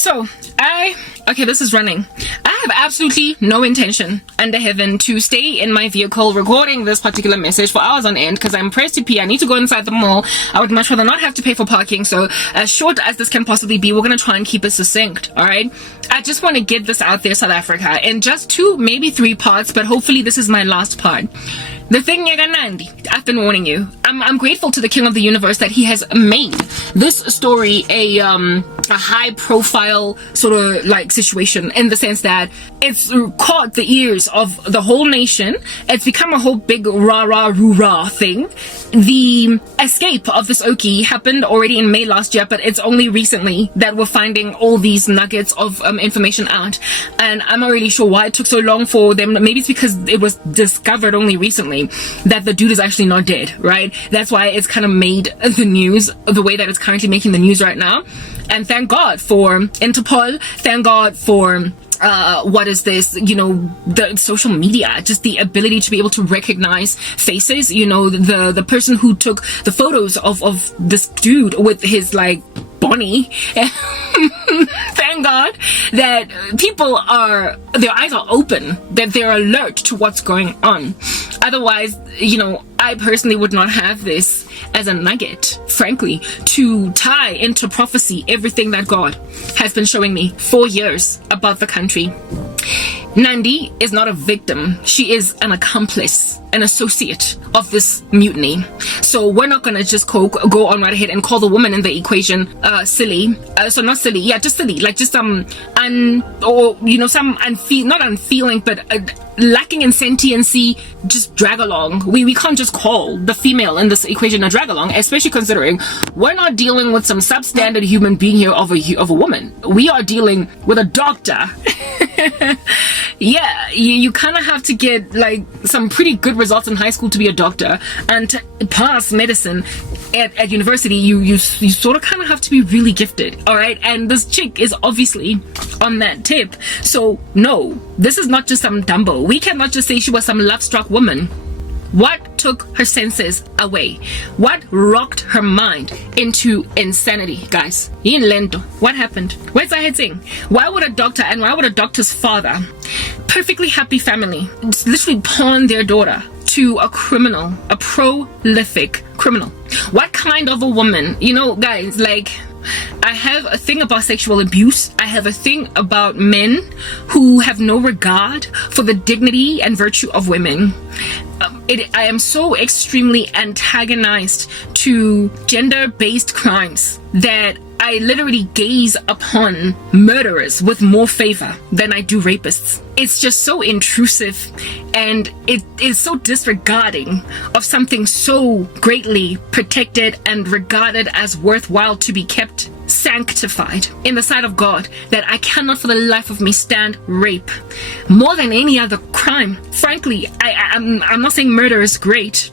So, okay, this is running. I have absolutely no intention under heaven to stay in my vehicle recording this particular message for hours on end because I'm pressed to pee. I need to go inside the mall. I would much rather not have to pay for parking. So, as short as this can possibly be, we're going to try and keep it succinct, alright? I just want to get this out there, South Africa, in just 2, maybe 3 parts, but hopefully this is my last part. The thing, Nandi, I've been warning you. I'm grateful to the King of the Universe that he has made this story a high profile sort of like situation, in the sense that it's caught the ears of the whole nation. It's become a whole big rah-rah-roo-rah thing. The escape of this Oki happened already in May last year, but it's only recently that we're finding all these nuggets of information out. And I'm not really sure why it took so long for them. Maybe it's because it was discovered only recently that the dude is actually not dead, right? That's why it's kind of made the news the way that it's currently making the news right now. And thank God for Interpol. Thank God for what is this, the social media, just the ability to be able to recognize faces, the person who took the photos of this dude with his like Bonnie. Thank God that their eyes are open, that they're alert to what's going on. Otherwise, I personally would not have this as a nugget, frankly, to tie into prophecy everything that God has been showing me for years about the country. Nandi is not a victim. She is an accomplice, an associate of this mutiny. So we're not gonna just go on right ahead and call the woman in the equation silly. So not silly, yeah, just silly, like just some not unfeeling, but lacking in sentiency, just drag along. We can't just call the female in this equation a drag along, especially considering we're not dealing with some substandard human being here of a woman. We are dealing with a doctor. Yeah, you kind of have to get like some pretty good results in high school to be a doctor, and to pass medicine at university, you sort of kind of have to be really gifted, all right? And this chick is obviously on that tip. So no, this is not just some Dumbo. We cannot just say she was some love-struck woman. What took her senses away? What rocked her mind into insanity, guys? In lento. What happened? Where's I heading? Why would a doctor, and why would a doctor's father, perfectly happy family, literally pawn their daughter to a criminal, a prolific criminal? What kind of a woman? Guys, like, I have a thing about sexual abuse. I have a thing about men who have no regard for the dignity and virtue of women. I am so extremely antagonized to gender-based crimes that I literally gaze upon murderers with more favor than I do rapists. It's just so intrusive, and it is so disregarding of something so greatly protected and regarded as worthwhile to be kept sanctified in the sight of God, that I cannot for the life of me stand rape more than any other crime. Frankly, I'm not saying murder is great,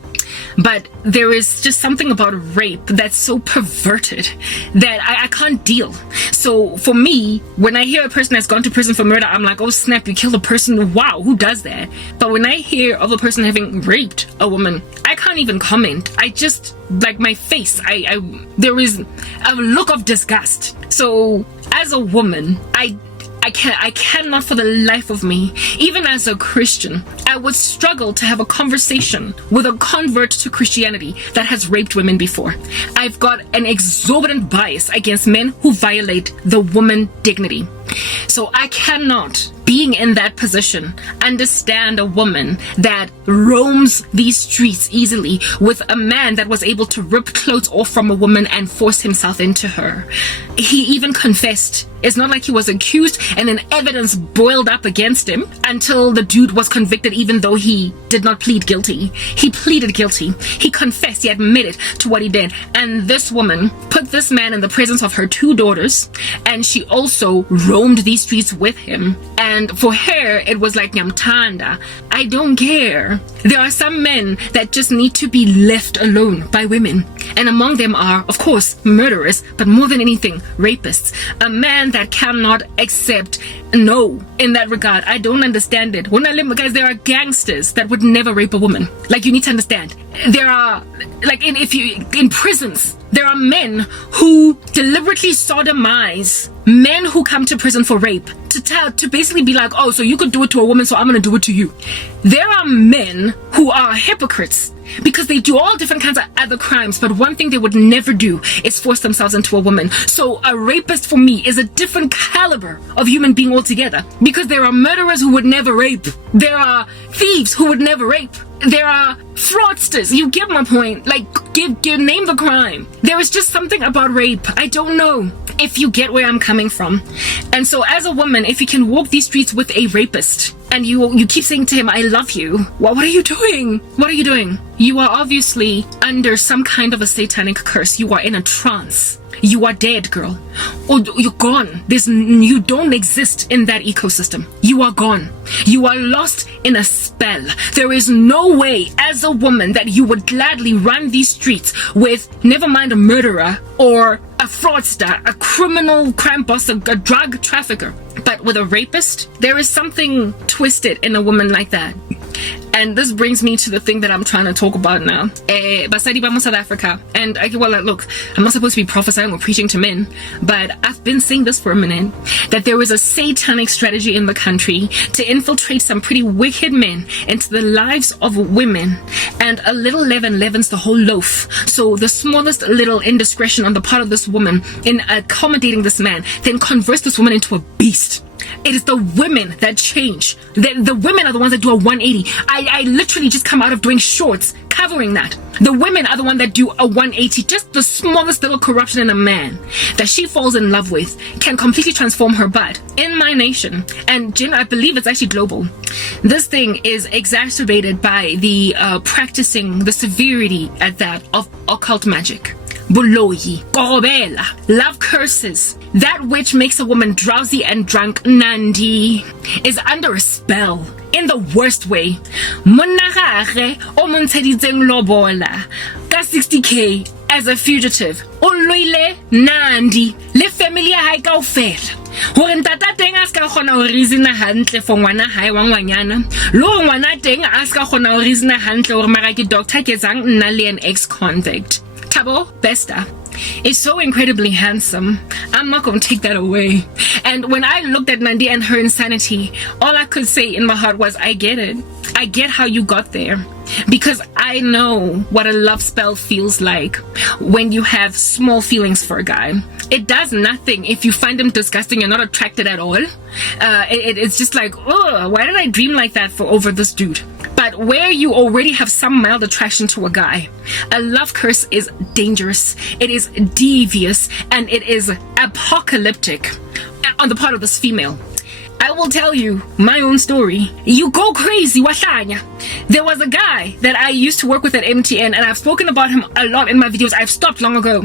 but there is just something about rape that's so perverted that I can't deal. So for me, when I hear a person has gone to prison for murder, I'm like, oh snap, you killed a person. Wow, who does that? But when I hear of a person having raped a woman, I can't even comment. I just, like, my face, there is a look of disgust. So as a woman, I cannot for the life of me, even as a Christian, I would struggle to have a conversation with a convert to Christianity that has raped women before. I've got an exorbitant bias against men who violate the woman dignity. So I cannot, being in that position, understand a woman that roams these streets easily with a man that was able to rip clothes off from a woman and force himself into her. He even confessed. It's not like he was accused and then evidence boiled up against him until the dude was convicted, even though he did not plead guilty. He pleaded guilty. He confessed. He admitted to what he did. And this woman put this man in the presence of her 2 daughters, and she also roamed these streets with him. And for her, it was like Nyamtanda. I don't care. There are some men that just need to be left alone by women. And among them are, of course, murderers, but more than anything, rapists. A man that cannot accept know in that regard. I don't understand it. Guys, there are gangsters that would never rape a woman. Like, you need to understand. There are, like, in prisons, there are men who deliberately sodomize men who come to prison for rape to basically be like, oh, so you could do it to a woman, so I'm gonna do it to you. There are men who are hypocrites because they do all different kinds of other crimes, but one thing they would never do is force themselves into a woman. So a rapist for me is a different caliber of human being altogether, because there are murderers who would never rape. There are thieves who would never rape. There are fraudsters. You get my point. Like, name the crime. There is just something about rape. I don't know if you get where I'm coming from. And so as a woman, if you can walk these streets with a rapist and you keep saying to him, I love you, what are you doing? What are you doing? You are obviously under some kind of a satanic curse. You are in a trance. You are dead, girl. Or you're gone. You don't exist in that ecosystem. You are gone. You are lost in a spell. There is no way as a woman that you would gladly run these streets with, never mind a murderer or a fraudster, a criminal crime boss, a drug trafficker. But with a rapist, there is something twisted in a woman like that. And this brings me to the thing that I'm trying to talk about now. Basadi ba mo South Africa. And look, I'm not supposed to be prophesying or preaching to men, but I've been saying this for a minute, that there is a satanic strategy in the country to infiltrate some pretty wicked men into the lives of women, and a little leaven leavens the whole loaf. So the smallest little indiscretion on the part of this woman in accommodating this man then converts this woman into a beast. It is the women that change. The women are the ones that do a 180. I literally just come out of doing shorts covering that. The women are the ones that do a 180. Just the smallest little corruption in a man that she falls in love with can completely transform her. But in my nation, and I believe it's actually global, this thing is exacerbated by the practicing the severity at that of occult magic. Buloyi, korobela, love curses. That which makes a woman drowsy and drunk, Nandi, is under a spell. In the worst way. Monna gagwe o mo ntsheditseng lobola ka 60k as a fugitive. O loile Nandi le family ya hae kaofela. Hore ntata teng a ska kgona ho reasona hantle for ngwana hae wa ngwanyana. Lo ngwana teng a ska kgona ho reasona hantle hore mara ke doctor ke tsang nna le an ex-convict. Thabo Bester is so incredibly handsome. I'm not going to take that away. And when I looked at Nandi and her insanity, all I could say in my heart was, I get it. I get how you got there. Because I know what a love spell feels like when you have small feelings for a guy. It does nothing if you find him disgusting, you're not attracted at all. It's just like, oh, why did I dream like that over this dude? But where you already have some mild attraction to a guy, a love curse is dangerous, it is devious, and it is apocalyptic on the part of this female. I will tell you my own story. You go crazy, wahlanya. There was a guy that I used to work with at MTN, and I've spoken about him a lot in my videos. I've stopped long ago.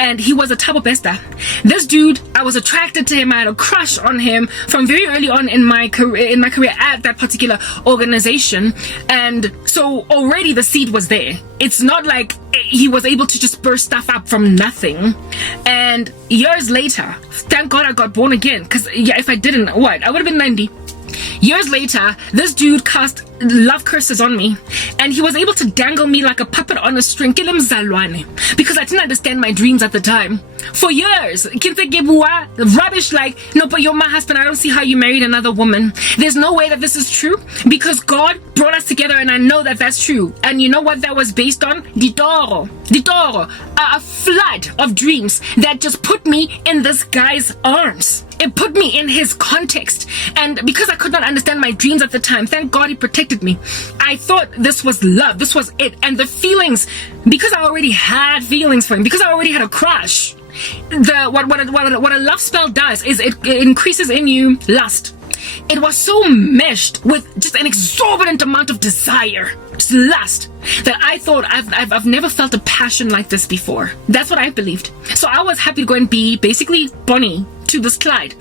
And he was a Thabo Bester. This dude, I was attracted to him. I had a crush on him from very early on in my career at that particular organization. And so already the seed was there. It's not like he was able to just burst stuff up from nothing. And years later, thank God I got born again. Because yeah, if I didn't, what? I would have been 90. Years later, this dude cast love curses on me, and he was able to dangle me like a puppet on a string, because I didn't understand my dreams at the time. For years, rubbish like, no, but you're my husband, I don't see how you married another woman. There's no way that this is true, because God brought us together, and I know that that's true. And you know what that was based on? Ditoro, a flood of dreams that just put me in this guy's arms. It put me in his context. And because I could not understand my dreams at the time, thank God he protected me. I thought this was love. This was it. And the feelings, because I already had feelings for him, because I already had a crush, what a love spell does is it increases in you lust. It was so meshed with just an exorbitant amount of desire, just lust, that I thought I've never felt a passion like this before. That's what I believed. So I was happy to go and be basically Bonnie to this Clyde.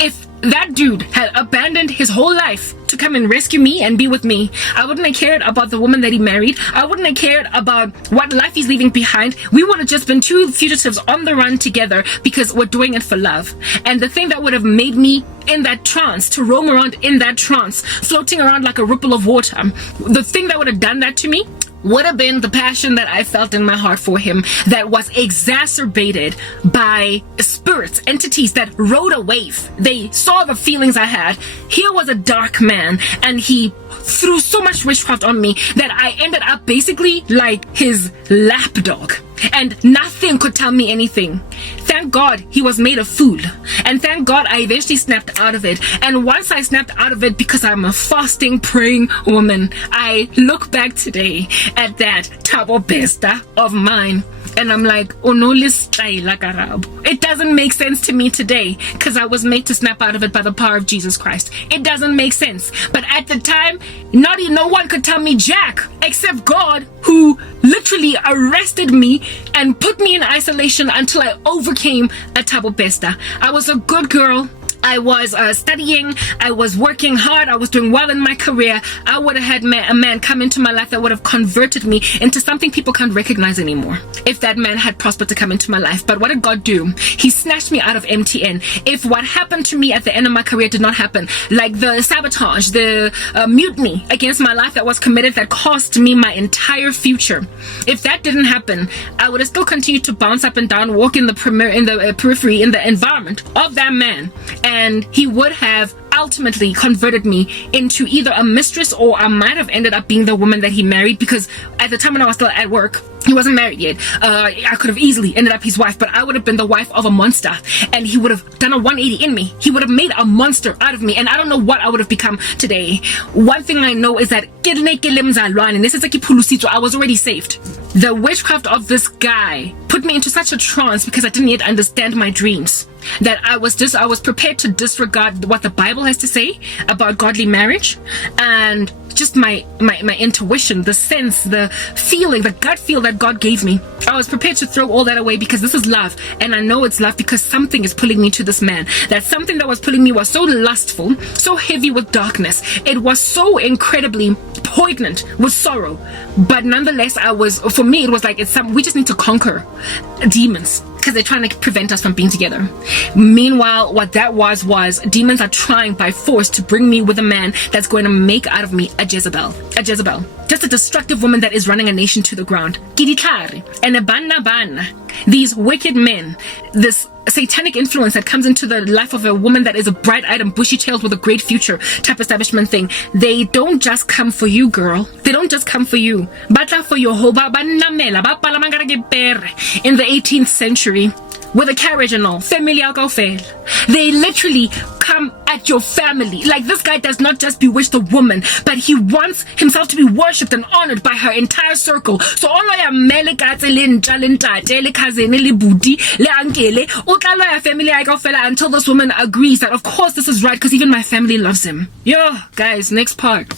If that dude had abandoned his whole life to come and rescue me and be with me, I wouldn't have cared about the woman that he married. I wouldn't have cared about what life he's leaving behind. We would have just been two fugitives on the run together because we're doing it for love. And the thing that would have made me in that trance, to roam around in that trance, floating around like a ripple of water, the thing that would have done that to me would have been the passion that I felt in my heart for him, that was exacerbated by spirits, entities that rode a wave. They saw the feelings I had. Here was a dark man, and he threw so much witchcraft on me that I ended up basically like his lapdog, and nothing could tell me anything. Thank God he was made a fool, and thank God I eventually snapped out of it. And once I snapped out of it, because I'm a fasting, praying woman, I look back today at that Thabo Bester of mine, and I'm like, oh no, it doesn't make sense to me today, because I was made to snap out of it by the power of Jesus Christ. It doesn't make sense. But at the time, no one could tell me jack except God, who literally arrested me and put me in isolation until I overcame a Thabo Bester. I was a good girl. I was studying, I was working hard, I was doing well in my career. I would have had a man come into my life that would have converted me into something people can't recognize anymore, if that man had prospered to come into my life. But what did God do? He snatched me out of MTN. If what happened to me at the end of my career did not happen, like the sabotage, the mutiny against my life that was committed, that cost me my entire future, if that didn't happen, I would have still continued to bounce up and down, walk in the periphery, in the environment of that man. And he would have ultimately converted me into either a mistress, or I might have ended up being the woman that he married, because at the time when I was still at work, he wasn't married yet. I could have easily ended up his wife, but I would have been the wife of a monster, and he would have done a 180 in me. He would have made a monster out of me, and I don't know what I would have become today. One thing I know is that I was already saved. The witchcraft of this guy put me into such a trance, because I didn't yet understand my dreams, that I was prepared to disregard what the Bible has to say about godly marriage, and just my intuition, the sense, the feeling, the gut feel that God gave me. I was prepared to throw all that away, because this is love, and I know it's love because something is pulling me to this man. That something that was pulling me was so lustful, so heavy with darkness. It was so incredibly poignant with sorrow, but nonetheless, for me it was like, we just need to conquer demons, because they're trying to prevent us from being together. Meanwhile, what that was demons are trying by force to bring me with a man that's going to make out of me a Jezebel, just a destructive woman that is running a nation to the ground. And a bana, these wicked men, this satanic influence that comes into the life of a woman that is a bright-eyed and bushy-tailed with a great future type establishment thing. They don't just come for you, girl. They don't just come for you. Batla for your hoba in the 18th century with a carriage and all. They literally come at your family. Like, this guy does not just bewitch the woman, but he wants himself to be worshipped and honored by her entire circle. So all ya mele katse le nta le ntate le cousin le budi le ankele o tla lo ya family ya kaofela until this woman agrees that of course this is right, because even my family loves him. Yo, guys, next part.